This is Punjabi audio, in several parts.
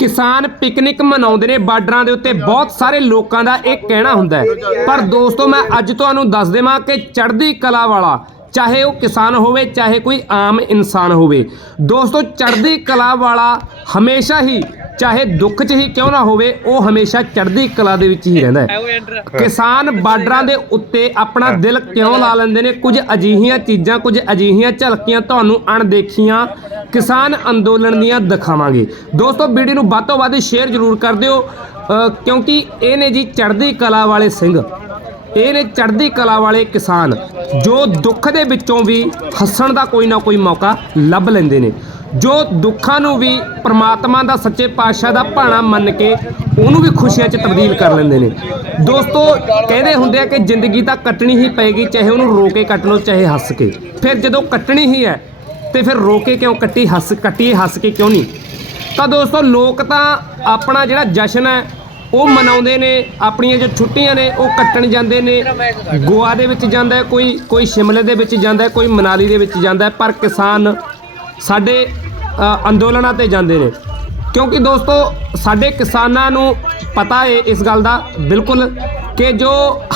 ਕਿਸਾਨ ਪਿਕਨਿਕ ਮਨਾਉਂਦੇ ਨੇ ਬਾਰਡਰਾਂ ਦੇ ਉੱਤੇ। ਬਹੁਤ ਸਾਰੇ ਲੋਕਾਂ ਦਾ ਇਹ ਕਹਿਣਾ ਹੁੰਦਾ ਹੈ। ਪਰ ਦੋਸਤੋ, ਮੈਂ ਅੱਜ ਤੁਹਾਨੂੰ ਦੱਸ ਦੇਵਾਂ ਕਿ ਚੜ੍ਹਦੀ ਕਲਾ ਵਾਲਾ, ਚਾਹੇ ਉਹ ਕਿਸਾਨ ਹੋਵੇ, ਚਾਹੇ ਕੋਈ ਆਮ ਇਨਸਾਨ ਹੋਵੇ, ਦੋਸਤੋ, ਚੜ੍ਹਦੀ ਕਲਾ ਵਾਲਾ ਹਮੇਸ਼ਾ ਹੀ, ਚਾਹੇ ਦੁੱਖ 'ਚ ਹੀ ਕਿਉਂ ਨਾ ਹੋਵੇ, ਉਹ ਹਮੇਸ਼ਾ ਚੜ੍ਹਦੀ ਕਲਾ ਦੇ ਵਿੱਚ ਹੀ ਰਹਿੰਦਾ ਹੈ। ਕਿਸਾਨ ਬਾਰਡਰਾਂ ਦੇ ਉੱਤੇ ਆਪਣਾ ਦਿਲ ਕਿਉਂ ਲਾ ਲੈਂਦੇ ਨੇ? ਕੁਝ ਅਜਿਹੀਆਂ ਚੀਜ਼ਾਂ, ਕੁਝ ਅਜਿਹੀਆਂ ਝਲਕੀਆਂ ਤੁਹਾਨੂੰ ਅਣਦੇਖੀਆਂ ਕਿਸਾਨ ਅੰਦੋਲਨ ਦੀਆਂ ਦਿਖਾਵਾਂਗੇ। ਦੋਸਤੋ, ਵੀਡੀਓ ਨੂੰ ਵੱਧ ਤੋਂ ਵੱਧ ਸ਼ੇਅਰ ਜ਼ਰੂਰ ਕਰ ਦਿਓ ਕਿਉਂਕਿ ਇਹ ਨੇ ਜੀ ਚੜ੍ਹਦੀ ਕਲਾ ਵਾਲੇ ਸਿੰਘ, ਇਹ ਨੇ ਚੜ੍ਹਦੀ ਕਲਾ ਵਾਲੇ ਕਿਸਾਨ, ਜੋ ਦੁੱਖ ਦੇ ਵਿੱਚੋਂ ਵੀ ਹੱਸਣ ਦਾ ਕੋਈ ਨਾ ਕੋਈ ਮੌਕਾ ਲੱਭ ਲੈਂਦੇ ਨੇ। ਜੋ ਦੁੱਖਾਂ ਨੂੰ ਵੀ ਪ੍ਰਮਾਤਮਾ ਦਾ ਸੱਚੇ ਪਾਤਸ਼ਾਹ ਦਾ ਭਾਣਾ ਮੰਨ ਕੇ ਉਹਨੂੰ ਵੀ ਖੁਸ਼ੀਆਂ 'ਚ ਤਬਦੀਲ ਕਰ ਲੈਂਦੇ ਨੇ। ਦੋਸਤੋ, ਕਹਿੰਦੇ ਹੁੰਦੇ ਆ ਕਿ ਜ਼ਿੰਦਗੀ ਤਾਂ ਕੱਟਣੀ ਹੀ ਪਏਗੀ, ਚਾਹੇ ਉਹਨੂੰ ਰੋ ਕੇ ਕੱਟ ਲਓ, ਚਾਹੇ ਹੱਸ ਕੇ। ਫਿਰ ਜਦੋਂ ਕੱਟਣੀ ਹੀ ਹੈ ਤੇ ਫਿਰ ਰੋ ਕੇ ਕਿਉਂ ਕੱਟੀ, ਹੱਸ, ਕੱਟੀਏ, ਹੱਸ ਕੇ ਕਿਉਂ ਨਹੀਂ? ਤਾਂ ਦੋਸਤੋ, ਲੋਕ ਤਾਂ ਆਪਣਾ ਜਿਹੜਾ ਜਸ਼ਨ ਹੈ, ਉਹ ਮਨਾਉਂਦੇ ਨੇ, ਆਪਣੀਆਂ ਜੋ ਛੁੱਟੀਆਂ ਨੇ, ਉਹ ਕੱਟਣ ਜਾਂਦੇ ਨੇ। ਗੋਆ ਦੇ ਵਿੱਚ ਜਾਂਦਾ ਕੋਈ ਕੋਈ ਸ਼ਿਮਲੇ ਦੇ ਵਿੱਚ ਜਾਂਦਾ ਕੋਈ ਮਨਾਲੀ ਦੇ ਵਿੱਚ ਜਾਂਦਾ ਪਰ ਕਿਸਾਨ ਸਾਡੇ ਅੰਦੋਲਨਾਂ ਤੇ ਜਾਂਦੇ ਨੇ। ਕਿਉਂਕਿ ਦੋਸਤੋ, ਸਾਡੇ ਕਿਸਾਨਾਂ ਨੂੰ ਪਤਾ ਹੈ ਇਸ ਗੱਲ ਦਾ ਬਿਲਕੁਲ ਕਿ ਜੋ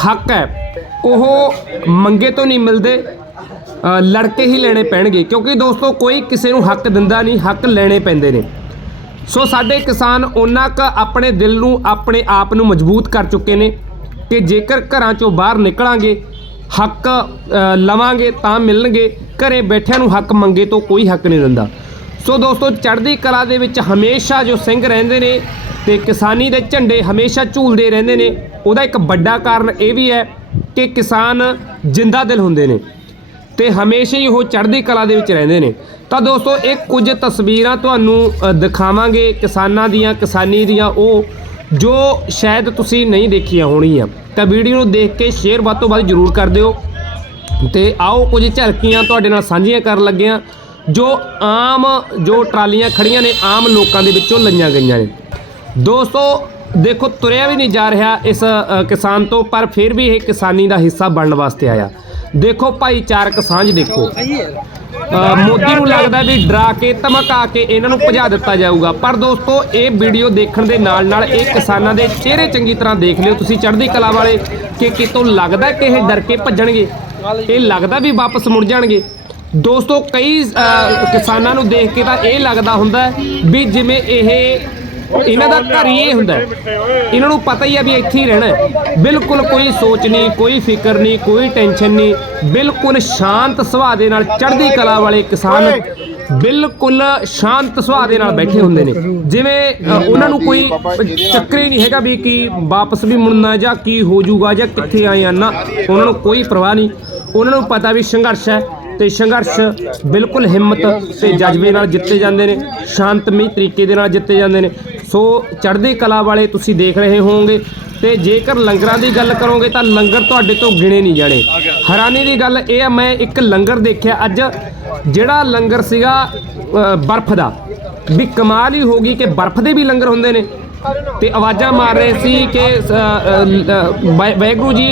ਹੱਕ ਹੈ, ਉਹ ਮੰਗੇ ਤੋਂ ਨਹੀਂ ਮਿਲਦੇ ਅ, ਲੜ ਕੇ ਹੀ ਲੈਣੇ ਪੈਣਗੇ ਕਿਉਂਕਿ ਦੋਸਤੋ ਕੋਈ ਕਿਸੇ ਨੂੰ ਹੱਕ ਦਿੰਦਾ ਨਹੀਂ ਹੱਕ ਲੈਣੇ ਪੈਂਦੇ ਨੇ। ਸੋ ਸਾਡੇ ਕਿਸਾਨ ਉਹਨਾਂ ਕ ਆਪਣੇ ਦਿਲ ਨੂੰ ਆਪਣੇ ਆਪ ਨੂੰ ਮਜ਼ਬੂਤ ਕਰ ਚੁੱਕੇ ਨੇ ਕਿ ਜੇਕਰ ਘਰਾਂ ਚੋਂ ਬਾਹਰ ਨਿਕਲਾਂਗੇ ਹੱਕ ਲਵਾਂਗੇ ਤਾਂ ਮਿਲਣਗੇ ਘਰੇ ਬੈਠਿਆਂ ਨੂੰ ਹੱਕ ਮੰਗੇ ਤੋਂ ਕੋਈ ਹੱਕ ਨਹੀਂ ਦਿੰਦਾ। ਸੋ ਦੋਸਤੋ ਚੜ੍ਹਦੀ ਕਲਾ ਦੇ ਵਿੱਚ ਹਮੇਸ਼ਾ ਜੋ ਸਿੰਘ ਰਹਿੰਦੇ ਨੇ ਤੇ ਕਿਸਾਨੀ ਦੇ ਝੰਡੇ ਹਮੇਸ਼ਾ ਝੂਲਦੇ ਰਹਿੰਦੇ ਨੇ ਉਹਦਾ ਇੱਕ ਵੱਡਾ ਕਾਰਨ ਇਹ ਵੀ ਹੈ ਕਿ ਕਿਸਾਨ ਜਿੰਦਾ ਦਿਲ ਹੁੰਦੇ ਨੇ। ਤੇ ਹਮੇਸ਼ਾ ਹੀ ਉਹ ਚੜ੍ਹਦੀ ਕਲਾ ਦੇ ਵਿੱਚ ਰਹਿੰਦੇ ਨੇ। ਤਾਂ ਦੋਸਤੋ, ਇਹ ਕੁਝ ਤਸਵੀਰਾਂ ਤੁਹਾਨੂੰ ਦਿਖਾਵਾਂਗੇ ਕਿਸਾਨਾਂ ਦੀਆਂ, ਕਿਸਾਨੀ ਦੀਆਂ, ਉਹ ਜੋ ਸ਼ਾਇਦ ਤੁਸੀਂ ਨਹੀਂ ਦੇਖੀਆਂ ਹੋਣਗੀਆਂ ਤਾਂ ਵੀਡੀਓ ਨੂੰ ਦੇਖ ਕੇ ਸ਼ੇਅਰ ਵੱਧ ਤੋਂ ਵੱਧ ਜ਼ਰੂਰ ਕਰ ਦਿਓ। ਤੇ ਆਓ ਕੁਝ ਝਲਕੀਆਂ ਤੁਹਾਡੇ ਨਾਲ ਸਾਂਝੀਆਂ ਕਰਨ ਲੱਗੇ ਹਾਂ, ਜੋ ਆਮ, ਜੋ ਟਰਾਲੀਆਂ ਖੜੀਆਂ ਨੇ, ਆਮ ਲੋਕਾਂ ਦੇ ਵਿੱਚੋਂ ਲਈਆਂ ਗਈਆਂ ਨੇ। ਦੋਸਤੋ, ਦੇਖੋ, ਤੁਰਿਆ ਵੀ ਨਹੀਂ ਜਾ ਰਿਹਾ ਇਸ ਕਿਸਾਨ ਤੋਂ, ਪਰ ਫਿਰ ਵੀ ਇਹ ਕਿਸਾਨੀ ਦਾ ਹਿੱਸਾ ਬਣਨ ਵਾਸਤੇ ਆਇਆ। ਦੇਖੋ ਭਾਈਚਾਰਕ ਸਾਂਝ ਦੇਖੋ। ਮੋਦੀ ਨੂੰ ਲੱਗਦਾ ਵੀ ਡਰਾ ਕੇ, ਧਮਕਾ ਕੇ ਇਹਨਾਂ ਨੂੰ ਭਜਾ ਦਿੱਤਾ ਜਾਊਗਾ। ਪਰ ਦੋਸਤੋ, ਇਹ ਵੀਡੀਓ ਦੇਖਣ ਦੇ ਨਾਲ ਨਾਲ ਇਹ ਕਿਸਾਨਾਂ ਦੇ ਚਿਹਰੇ ਚੰਗੀ ਤਰ੍ਹਾਂ ਦੇਖ ਲਿਓ। ਤੁਸੀਂ ਚੜ੍ਹਦੀ ਕਲਾ ਵਾਲੇ ਕਿ ਕਿਤੋਂ ਲੱਗਦਾ ਕਿ ਇਹ ਡਰ ਕੇ ਭੱਜਣਗੇ? ਇਹ ਲੱਗਦਾ ਵੀ ਵਾਪਸ ਮੁੜ ਜਾਣਗੇ? ਦੋਸਤੋ, ਕਈ ਕਿਸਾਨਾਂ ਨੂੰ ਦੇਖ ਕੇ ਤਾਂ ਇਹ ਲੱਗਦਾ ਹੁੰਦਾ ਵੀ ਜਿਵੇਂ ਇਹ ਇਹਨਾਂ ਦਾ ਘਰ ਹੀ ਇਹ ਹੁੰਦਾ। ਹੈ। ਇਹਨਾਂ ਨੂੰ ਪਤਾ ਹੀ ਹੈ ਵੀ ਇੱਥੇ ਹੀ ਰਹਿਣਾ ਹੈ। ਬਿਲਕੁਲ ਕੋਈ ਸੋਚ ਨਹੀਂ ਕੋਈ ਫਿਕਰ ਨਹੀਂ ਕੋਈ ਟੈਨਸ਼ਨ ਨਹੀਂ। ਬਿਲਕੁਲ ਸ਼ਾਂਤ ਸੁਭਾਅ ਦੇ ਨਾਲ ਚੜ੍ਹਦੀ ਕਲਾ ਵਾਲੇ ਕਿਸਾਨ ਬਿਲਕੁਲ ਸ਼ਾਂਤ ਸੁਭਾਅ ਦੇ ਨਾਲ ਬੈਠੇ ਹੁੰਦੇ ਨੇ। ਜਿਵੇਂ ਅ, ਉਹਨਾਂ ਨੂੰ ਕੋਈ ਚੱਕਰ ਹੀ ਨਹੀਂ ਹੈਗਾ ਵੀ ਕੀ ਵਾਪਸ ਵੀ ਮੁੜਨਾ ਜਾਂ ਕੀ ਹੋ ਜਾਊਗਾ ਜਾਂ ਕਿੱਥੇ ਆਏ ਆ ਨਾ। ਉਹਨਾਂ ਨੂੰ ਕੋਈ ਪਰਵਾਹ ਨਹੀਂ। ਉਹਨਾਂ ਨੂੰ ਪਤਾ ਵੀ ਸੰਘਰਸ਼ ਹੈ ਤੇ ਸੰਘਰਸ਼ ਬਿਲਕੁਲ ਹਿੰਮਤ ਤੇ ਜਜ਼ਬੇ ਨਾਲ ਜਿੱਤੇ ਜਾਂਦੇ ਨੇ ਸ਼ਾਂਤਮਈ ਤਰੀਕੇ ਦੇ ਨਾਲ ਜਿੱਤੇ ਜਾਂਦੇ ਨੇ। ਸੋ ਚੜ੍ਹਦੀ ਕਲਾ ਵਾਲੇ ਤੁਸੀਂ ਦੇਖ ਰਹੇ ਹੋਵੋਗੇ ਤੇ ਜੇਕਰ ਲੰਗਰਾਂ ਦੀ ਗੱਲ ਕਰੋਗੇ ਤਾਂ ਲੰਗਰ ਤੁਹਾਡੇ ਤੋਂ ਗਿਣੇ ਨਹੀਂ ਜਾਣੇ। ਹੈਰਾਨੀ ਦੀ ਗੱਲ ਇਹ ਆ ਮੈਂ ਇੱਕ ਲੰਗਰ ਦੇਖਿਆ ਅੱਜ ਜਿਹੜਾ ਲੰਗਰ ਸੀਗਾ ਬਰਫ਼ ਦਾ। ਵੀ ਕਮਾਲ ਹੀ ਹੋ ਗਈ ਕਿ ਬਰਫ਼ ਦੇ ਵੀ ਲੰਗਰ ਹੁੰਦੇ ਨੇ। ਤੇ ਆਵਾਜ਼ਾਂ ਮਾਰ ਰਹੇ ਸੀ ਕਿ ਅ, ਵਾਹਿਗੁਰੂ ਜੀ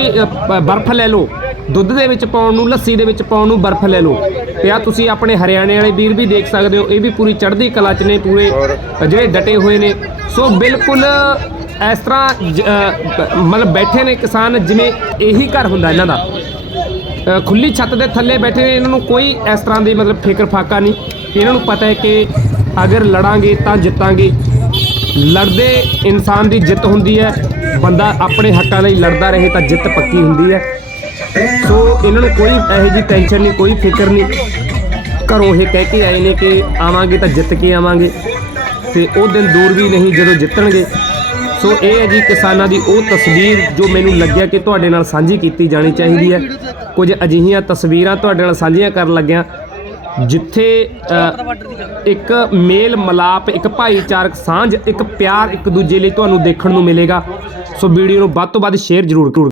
ਬਰਫ਼ ਲੈ ਲਓ। ਦੁੱਧ ਦੇ ਵਿੱਚ ਪਾਉਣ ਨੂੰ ਲੱਸੀ ਦੇ ਵਿੱਚ ਪਾਉਣ ਨੂੰ ਬਰਫ਼ ਲੈ ਲਓ। ਤੇ ਆ ਤੁਸੀਂ ਆਪਣੇ ਹਰਿਆਣੇ ਵਾਲੇ ਵੀਰ ਵੀ ਦੇਖ ਸਕਦੇ ਹੋ ਇਹ ਵੀ ਪੂਰੀ ਚੜ੍ਹਦੀ ਕਲਾ ਚ ਨੇ ਪੂਰੇ ਜਿਹੜੇ ਡਟੇ ਹੋਏ ਨੇ। ਸੋ ਬਿਲਕੁਲ ਇਸ ਤਰ੍ਹਾਂ ਜ- ਮਤਲਬ ਬੈਠੇ ਨੇ ਕਿਸਾਨ ਜਿਵੇਂ ਇਹੀ ਘਰ ਹੁੰਦਾ ਇਹਨਾਂ ਦਾ। ਅ, ਖੁੱਲੀ ਛੱਤ ਦੇ ਥੱਲੇ ਬੈਠੇ ਨੇ ਇਹਨਾਂ ਨੂੰ ਕੋਈ ਇਸ ਤਰ੍ਹਾਂ ਦੀ ਮਤਲਬ ਫਿਕਰ ਫਾਕਾ ਨਹੀਂ। ਇਹਨਾਂ ਨੂੰ ਪਤਾ ਹੈ ਕਿ ਅਗਰ ਲੜਾਂਗੇ ਤਾਂ ਜਿੱਤਾਂਗੇ। ਲੜਦੇ ਇਨਸਾਨ ਦੀ ਜਿੱਤ ਹੁੰਦੀ ਹੈ ਬੰਦਾ ਆਪਣੇ ਹੱਕਾਂ ਲਈ ਲੜਦਾ ਰਹੇ ਤਾਂ ਜਿੱਤ ਪੱਕੀ ਹੁੰਦੀ ਹੈ। ਸੋ ਇਹਨਾਂ ਨੂੰ ਕੋਈ ਇਹੋ ਜਿਹੀ ਟੈਨਸ਼ਨ ਨਹੀਂ, ਕੋਈ ਫਿਕਰ ਨਹੀਂ। ਘਰੋਂ ਇਹ ਕਹਿ ਕੇ ਆਏ ਨੇ ਕਿ ਆਵਾਂਗੇ ਤਾਂ ਜਿੱਤ ਕੇ ਆਵਾਂਗੇ। ਤੇ ਉਹ ਦਿਨ ਦੂਰ ਵੀ ਨਹੀਂ, ਜਦੋਂ ਜਿੱਤਣਗੇ। ਸੋ ਇਹ ਹੈ ਜੀ ਕਿਸਾਨਾਂ ਦੀ ਉਹ ਤਸਵੀਰ ਜੋ ਮੈਨੂੰ ਲੱਗਿਆ ਕਿ ਤੁਹਾਡੇ ਨਾਲ ਸਾਂਝੀ ਕੀਤੀ ਜਾਣੀ ਚਾਹੀਦੀ ਹੈ। ਕੁਝ ਅਜਿਹੀਆਂ ਤਸਵੀਰਾਂ ਤੁਹਾਡੇ ਨਾਲ ਸਾਂਝੀਆਂ ਕਰਨ ਲੱਗਿਆ। ਜਿੱਥੇ ਇੱਕ ਮੇਲ ਮਲਾਪ, ਇੱਕ ਭਾਈਚਾਰਕ ਸਾਂਝ, ਇੱਕ ਪਿਆਰ ਇੱਕ ਦੂਜੇ ਲਈ ਤੁਹਾਨੂੰ ਦੇਖਣ ਨੂੰ ਮਿਲੇਗਾ। ਸੋ ਵੀਡੀਓ ਨੂੰ ਵੱਧ ਤੋਂ ਵੱਧ ਸ਼ੇਅਰ ਜ਼ਰੂਰ ਕਰੋ।